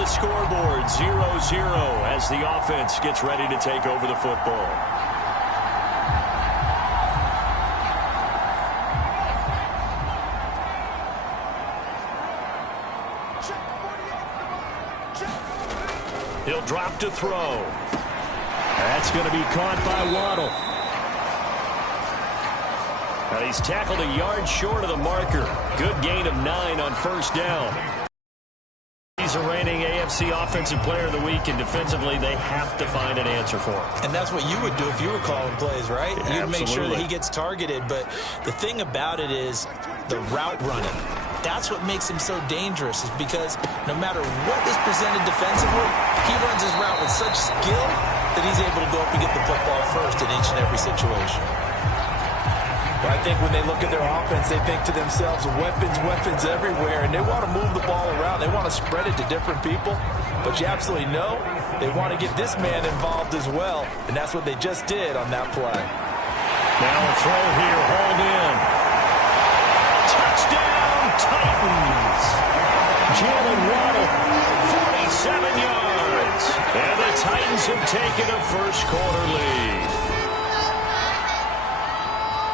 the scoreboard, 0-0, as the offense gets ready to take over the football. He'll drop to throw. That's going to be caught by Waddle. Now he's tackled a yard short of the marker. Good gain of 9 on first down. He's a reigning AFC Offensive Player of the Week, and defensively they have to find an answer for him. And that's what you would do if you were calling plays, right? Yeah, you'd make sure that he gets targeted. But the thing about it is the route running. That's what makes him so dangerous, is because no matter what is presented defensively, he runs his route with such skill that he's able to go up and get the football first in each and every situation. I think when they look at their offense, they think to themselves, weapons everywhere, and they want to move the ball around. They want to spread it to different people, but you absolutely know they want to get this man involved as well, and that's what they just did on that play. Now a throw here, hauled in. Touchdown, Titans. Jalen Waddle, 47 yards. And the Titans have taken a first-quarter lead.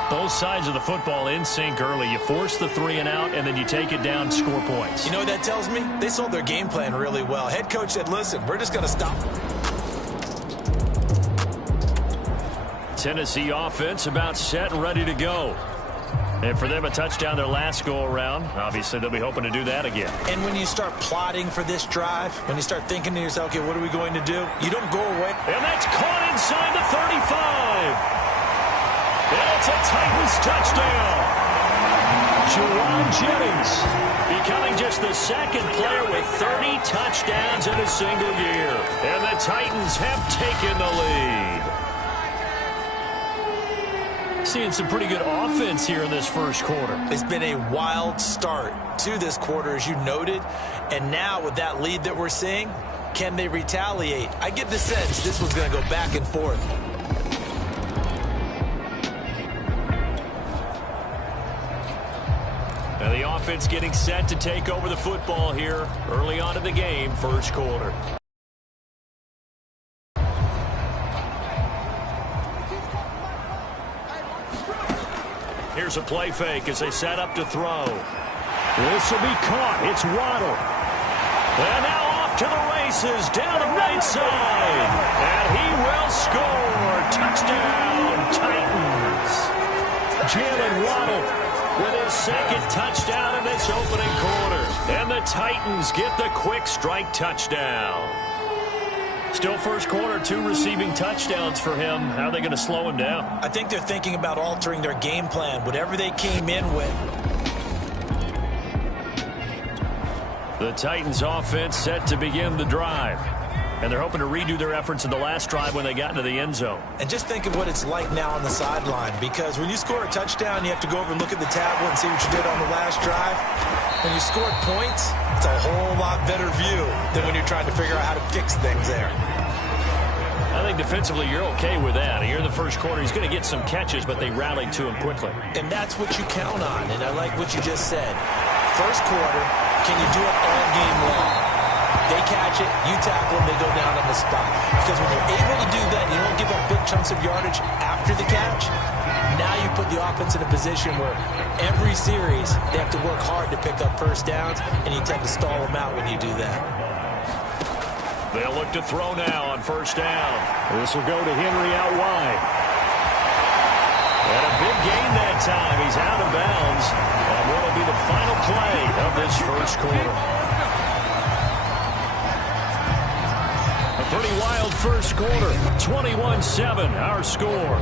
Both sides of the football in sync early. You force the 3 and out, and then you take it down, score points. You know what that tells me? They sold their game plan really well. Head coach said, listen, we're just going to stop. Tennessee offense about set and ready to go. And for them, a touchdown their last go-around. Obviously, they'll be hoping to do that again. And when you start plotting for this drive, when you start thinking to yourself, okay, what are we going to do? You don't go away. And that's caught inside the 35. And it's a Titans touchdown. Jerome Jennings becoming just the second player with 30 touchdowns in a single year. And the Titans have taken the lead. Seeing some pretty good offense here in this first quarter. It's been a wild start to this quarter, as you noted. And now with that lead that we're seeing, can they retaliate? I get the sense this one's going to go back and forth. Now the offense getting set to take over the football here early on in the game, first quarter. Here's a play fake as they set up to throw. This will be caught. It's Waddle. And now off to the races down the right side. And he will score. Touchdown, Titans. Jalen Waddle with his second touchdown in this opening quarter. And the Titans get the quick strike touchdown. Still first quarter, 2 receiving touchdowns for him. How are they going to slow him down? I think they're thinking about altering their game plan, whatever they came in with. The Titans offense set to begin the drive. And they're hoping to redo their efforts in the last drive when they got into the end zone. And just think of what it's like now on the sideline, because when you score a touchdown, you have to go over and look at the tablet and see what you did on the last drive. When you scored points, it's a whole lot better view than when you're trying to figure out how to fix things there. I think defensively you're okay with that. Here in the first quarter, he's going to get some catches, but they rallied to him quickly. And that's what you count on, and I like what you just said. First quarter, can you do it all game long? They catch it, you tackle them, they go down on the spot. Because when you're able to do that, you don't give up big chunks of yardage after the catch. Now you put the offense in a position where every series they have to work hard to pick up first downs, and you tend to stall them out when you do that. They'll look to throw now on first down. This will go to Henry out wide. And a big gain that time. He's out of bounds. And what will be the final play of this first quarter? A pretty wild first quarter. 21-7, our score.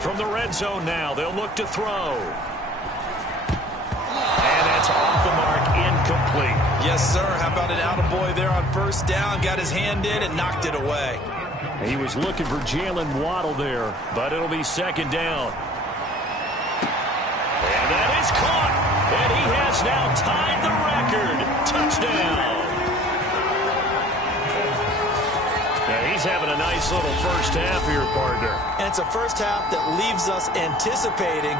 From the red zone now, they'll look to throw. And that's off the mark, incomplete. Yes, sir. How about an attaboy there on first down? Got his hand in and knocked it away. He was looking for Jalen Waddle there, but it'll be second down. And that is caught. And he has now tied the record. Touchdown. Now he's having a nice little first half here, partner. And it's a first half that leaves us anticipating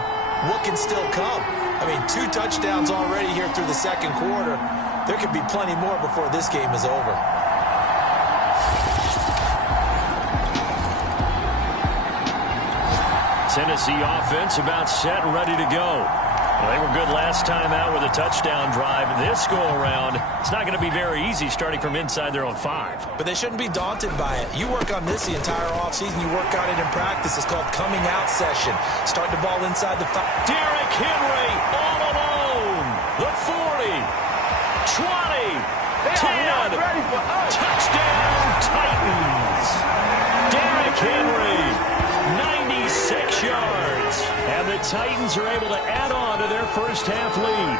what can still come. I mean, 2 touchdowns already here through the second quarter. There could be plenty more before this game is over. Tennessee offense about set and ready to go. Well, they were good last time out with a touchdown drive. This go-around, it's not going to be very easy starting from inside their own 5. But they shouldn't be daunted by it. You work on this the entire offseason. You work on it in practice. It's called coming out session. Start the ball inside the 5. Derrick Henry all alone. The 40, 20, 10. Touchdown, Titans. Derrick Henry, 96 yards. And the Titans are able to add on to their first half lead.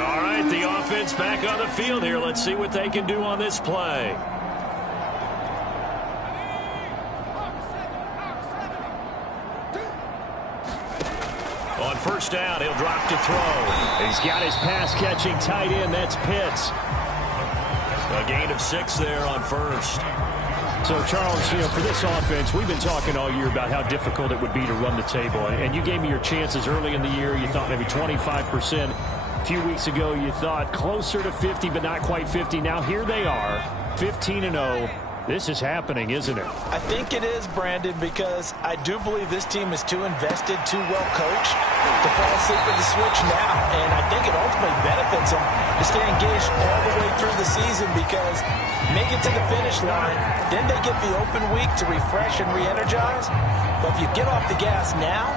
All right, the offense back on the field here. Let's see what they can do on this play. On first down, he'll drop to throw. He's got his pass-catching tight end. That's Pitts. A gain of 6 there on first. So, Charles, for this offense, we've been talking all year about how difficult it would be to run the table. And you gave me your chances early in the year. You thought maybe 25%. A few weeks ago, you thought closer to 50, but not quite 50. Now, here they are, 15-0. This is happening, isn't it? I think it is, Brandon, because I do believe this team is too invested, too well coached to fall asleep at the switch now. And I think it ultimately benefits them to stay engaged all the way through the season because make it to the finish line, then they get the open week to refresh and re-energize. But if you get off the gas now,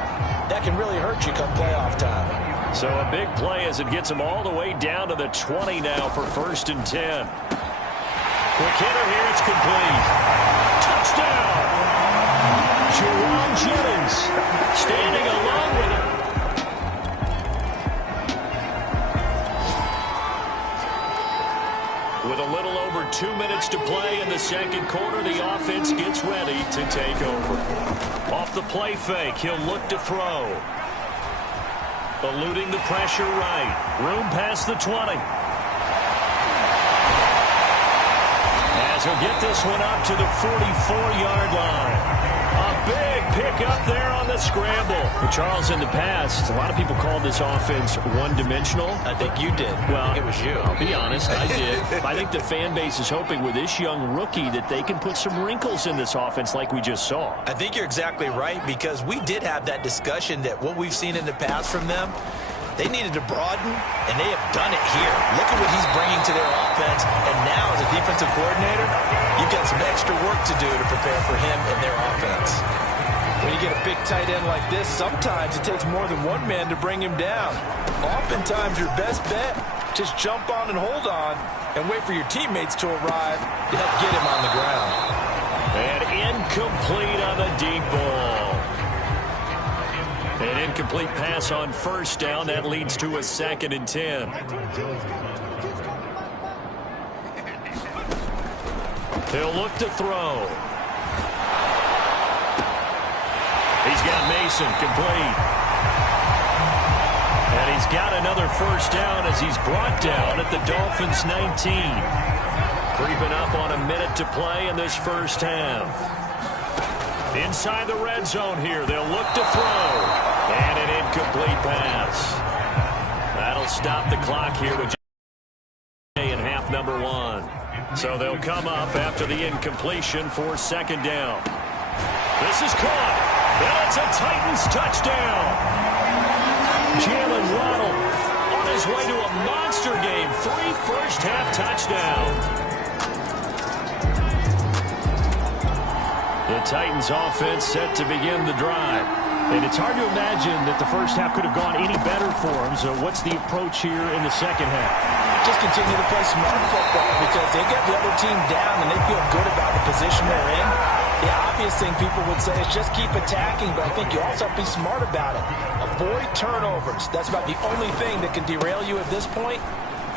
that can really hurt you come playoff time. So a big play as it gets them all the way down to the 20 now for 1st and 10. Quick hitter here, it's complete. Touchdown! Jerome Jennings standing alone with it. With a little over 2 minutes to play in the second quarter, the offense gets ready to take over. Off the play fake, he'll look to throw. Eluding the pressure right. Room past the 20. As he'll get this one up to the 44-yard line. A big pickup there on the scramble. Well, Charles, in the past, a lot of people called this offense one-dimensional. I think you did. Well, it was you. I'll be honest, I did. I think the fan base is hoping with this young rookie that they can put some wrinkles in this offense like we just saw. I think you're exactly right because we did have that discussion that what we've seen in the past from them, they needed to broaden, and they have done it here. Look at what he's bringing to their offense, and now as a defensive coordinator, you've got some extra work to do to prepare for him and their offense. When you get a big tight end like this, sometimes it takes more than one man to bring him down. Oftentimes, your best bet, just jump on and hold on and wait for your teammates to arrive to help get him on the ground. And incomplete on the deep ball. An incomplete pass on first down. That leads to a 2nd and 10. He'll look to throw. He's got Mason complete. And he's got another first down as he's brought down at the Dolphins' 19. Creeping up on a minute to play in this first half. Inside the red zone here, they'll look to throw. And an incomplete pass. That'll stop the clock here with in half number 1. So they'll come up after the incompletion for 2nd down. This is caught. And it's a Titans touchdown. Jalen Waddle on his way to a monster game. 3 first-half touchdowns. The Titans offense set to begin the drive. And it's hard to imagine that the first half could have gone any better for them. So what's the approach here in the second half? Just continue to play smart football because they get the other team down and they feel good about the position they're in. The obvious thing people would say is just keep attacking, but I think you also have to be smart about it. Avoid turnovers. That's about the only thing that can derail you at this point.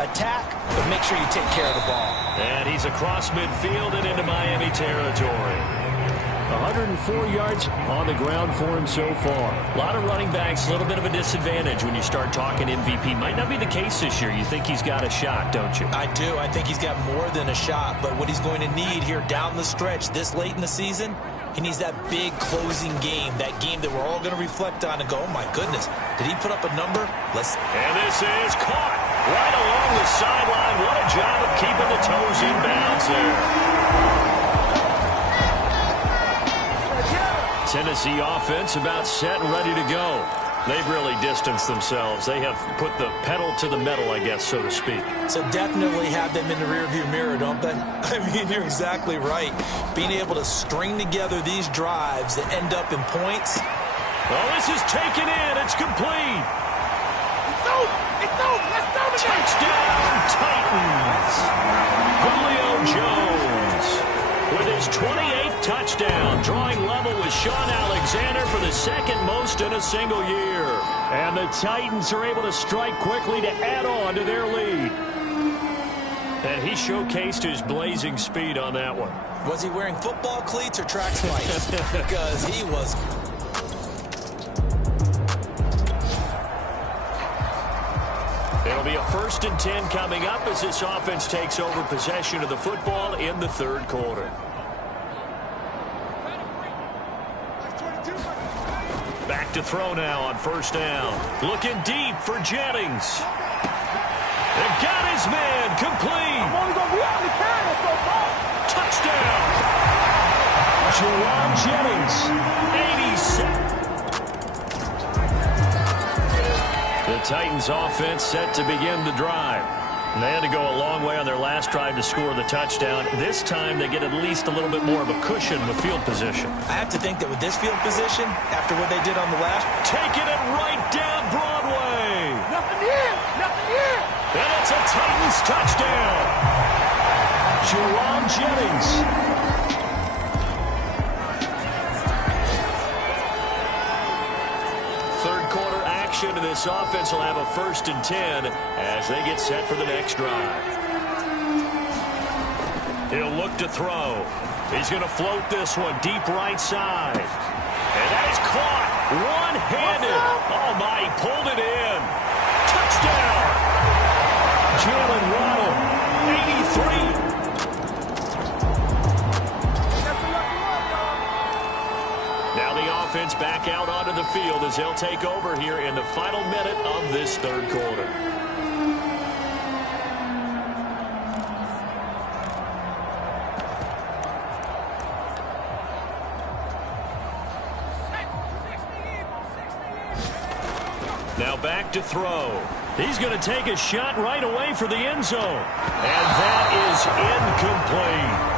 Attack, but make sure you take care of the ball. And he's across midfield and into Miami territory. 104 yards on the ground for him so far. A lot of running backs, a little bit of a disadvantage when you start talking MVP. Might not be the case this year. You think he's got a shot, don't you? I do. I think he's got more than a shot. But what he's going to need here down the stretch this late in the season He needs that big closing game, that game that we're all going to reflect on and go, oh, my goodness, did he put up a number? And this is caught right along the sideline. What a job of keeping the toes in bounds there. Tennessee offense about set and ready to go. They've really distanced themselves. They have put the pedal to the metal, I guess, so to speak. So definitely have them in the rearview mirror, don't they? I mean, you're exactly right. Being able to string together these drives that end up in points. Well, this is taken in. It's complete. It's over. It's over. Let's dominate. Touchdown, Titans. Julio Jones with his 28th touchdown, drawing level with Sean Alexander for the second most in a single year. And the Titans are able to strike quickly to add on to their lead. And he showcased his blazing speed on that one. Was he wearing football cleats or track spikes? Because he was. It'll be a 1st and 10 coming up as this offense takes over possession of the football in the third quarter. Back to throw now on 1st down. Looking deep for Jennings. They've got his man complete. I'm only going to be out the carry so far. Touchdown. Jerron Jennings, 87. The Titans offense set to begin the drive. And they had to go a long way on their last drive to score the touchdown. This time they get at least a little bit more of a cushion with field position. I have to think that with this field position, after what they did on the last. Taking it right down Broadway. Nothing here. Nothing here. And it's a Titans touchdown. Jerron Jennings. And this offense will have a 1st and 10 as they get set for the next drive. He'll look to throw. He's going to float this one deep right side. And that is caught one-handed. Oh, my, he pulled it in. Touchdown. Jalen Waddle, 83. Now the offense back out onto the field as they'll take over here in the final minute of this third quarter. Now back to throw. He's going to take a shot right away for the end zone. And that is incomplete.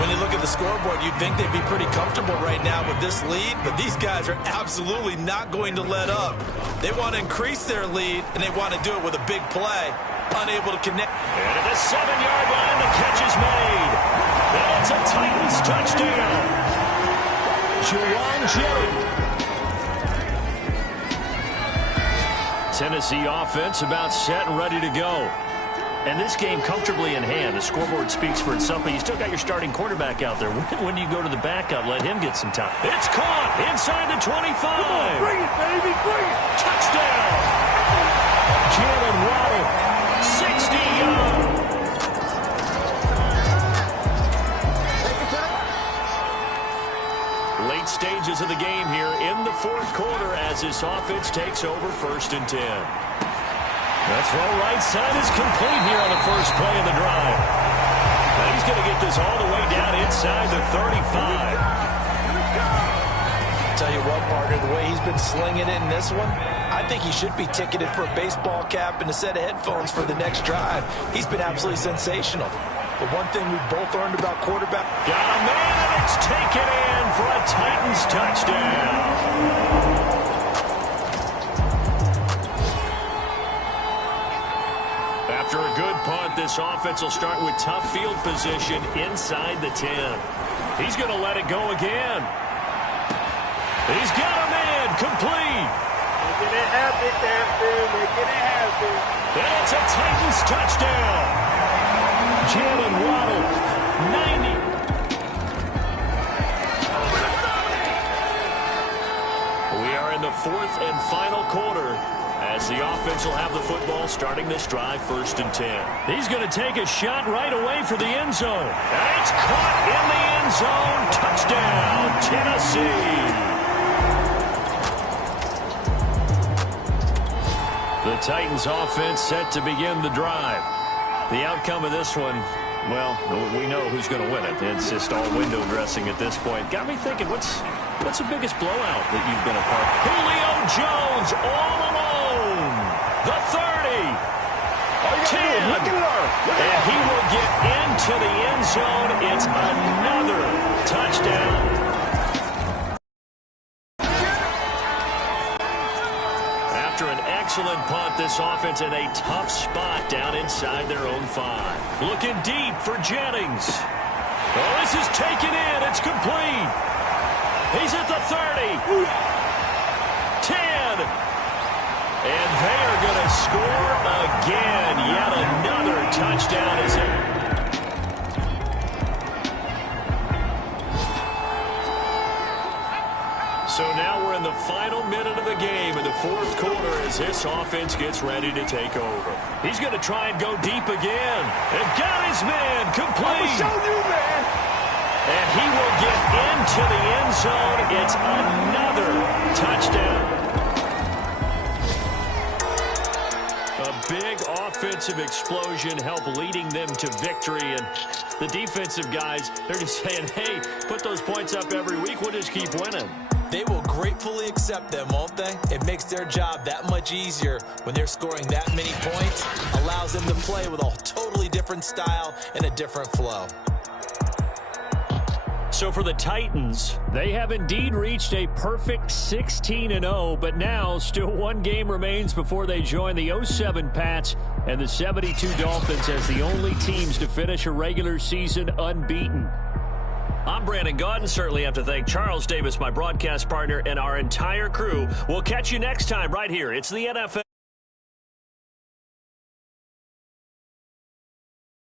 When you look at the scoreboard, you'd think they'd be pretty comfortable right now with this lead, but these guys are absolutely not going to let up. They want to increase their lead, and they want to do it with a big play. Unable to connect. And at the 7-yard line, the catch is made. And it's a Titans touchdown. Jerron Jennings. Tennessee offense about set and ready to go. And this game comfortably in hand. The scoreboard speaks for itself, but you still got your starting quarterback out there. When you go to the backup, let him get some time. It's caught inside the 25. Come on, bring it, baby, bring it. Touchdown. Jalen Waddle, 60 yards. Late stages of the game here in the fourth quarter as this offense takes over 1st and 10. That throw right side is complete here on the first play of the drive. Now he's going to get this all the way down inside the 35. Tell you what, partner, the way he's been slinging it in this one, I think he should be ticketed for a baseball cap and a set of headphones for the next drive. He's been absolutely sensational. But one thing we've both learned about quarterback. Got a man, and it's taken in for a Titans touchdown. After a good punt, this offense will start with tough field position inside the 10. He's going to let it go again. He's got a man complete. Making it happen, Hampton. Making it happen. And it's a Titans touchdown. Jalen Waddle, 90. We are in the fourth and final quarter As the offense will have the football starting this drive, 1st and 10. He's going to take a shot right away for the end zone. And it's caught in the end zone. Touchdown, Tennessee. The Titans offense set to begin the drive. The outcome of this one, well, we know who's going to win it. It's just all window dressing at this point. Got me thinking, what's the biggest blowout that you've been a part of? Julio Jones all alone. The 30. 10. And he will get into the end zone. It's another touchdown. After an excellent punt, this offense in a tough spot down inside their own 5. Looking deep for Jennings. Oh, this is taken in. It's complete. He's at the 30. 10. And they are going to score again. Yet another touchdown is in. So now we're in the final minute of the game in the 4th quarter as this offense gets ready to take over. He's going to try and go deep again. And got his man complete. I'm showing you, man. And he will get into the end zone. It's another touchdown. A big offensive explosion helped leading them to victory. And the defensive guys, they're just saying, hey, put those points up every week. We'll just keep winning. They will gratefully accept them, won't they? It makes their job that much easier when they're scoring that many points. Allows them to play with a totally different style and a different flow. So for the Titans, they have indeed reached a perfect 16-0, but now still one game remains before they join the 07 Pats and the 72 Dolphins as the only teams to finish a regular season unbeaten. I'm Brandon Gaudin. Certainly have to thank Charles Davis, my broadcast partner, and our entire crew. We'll catch you next time right here. It's the NFL.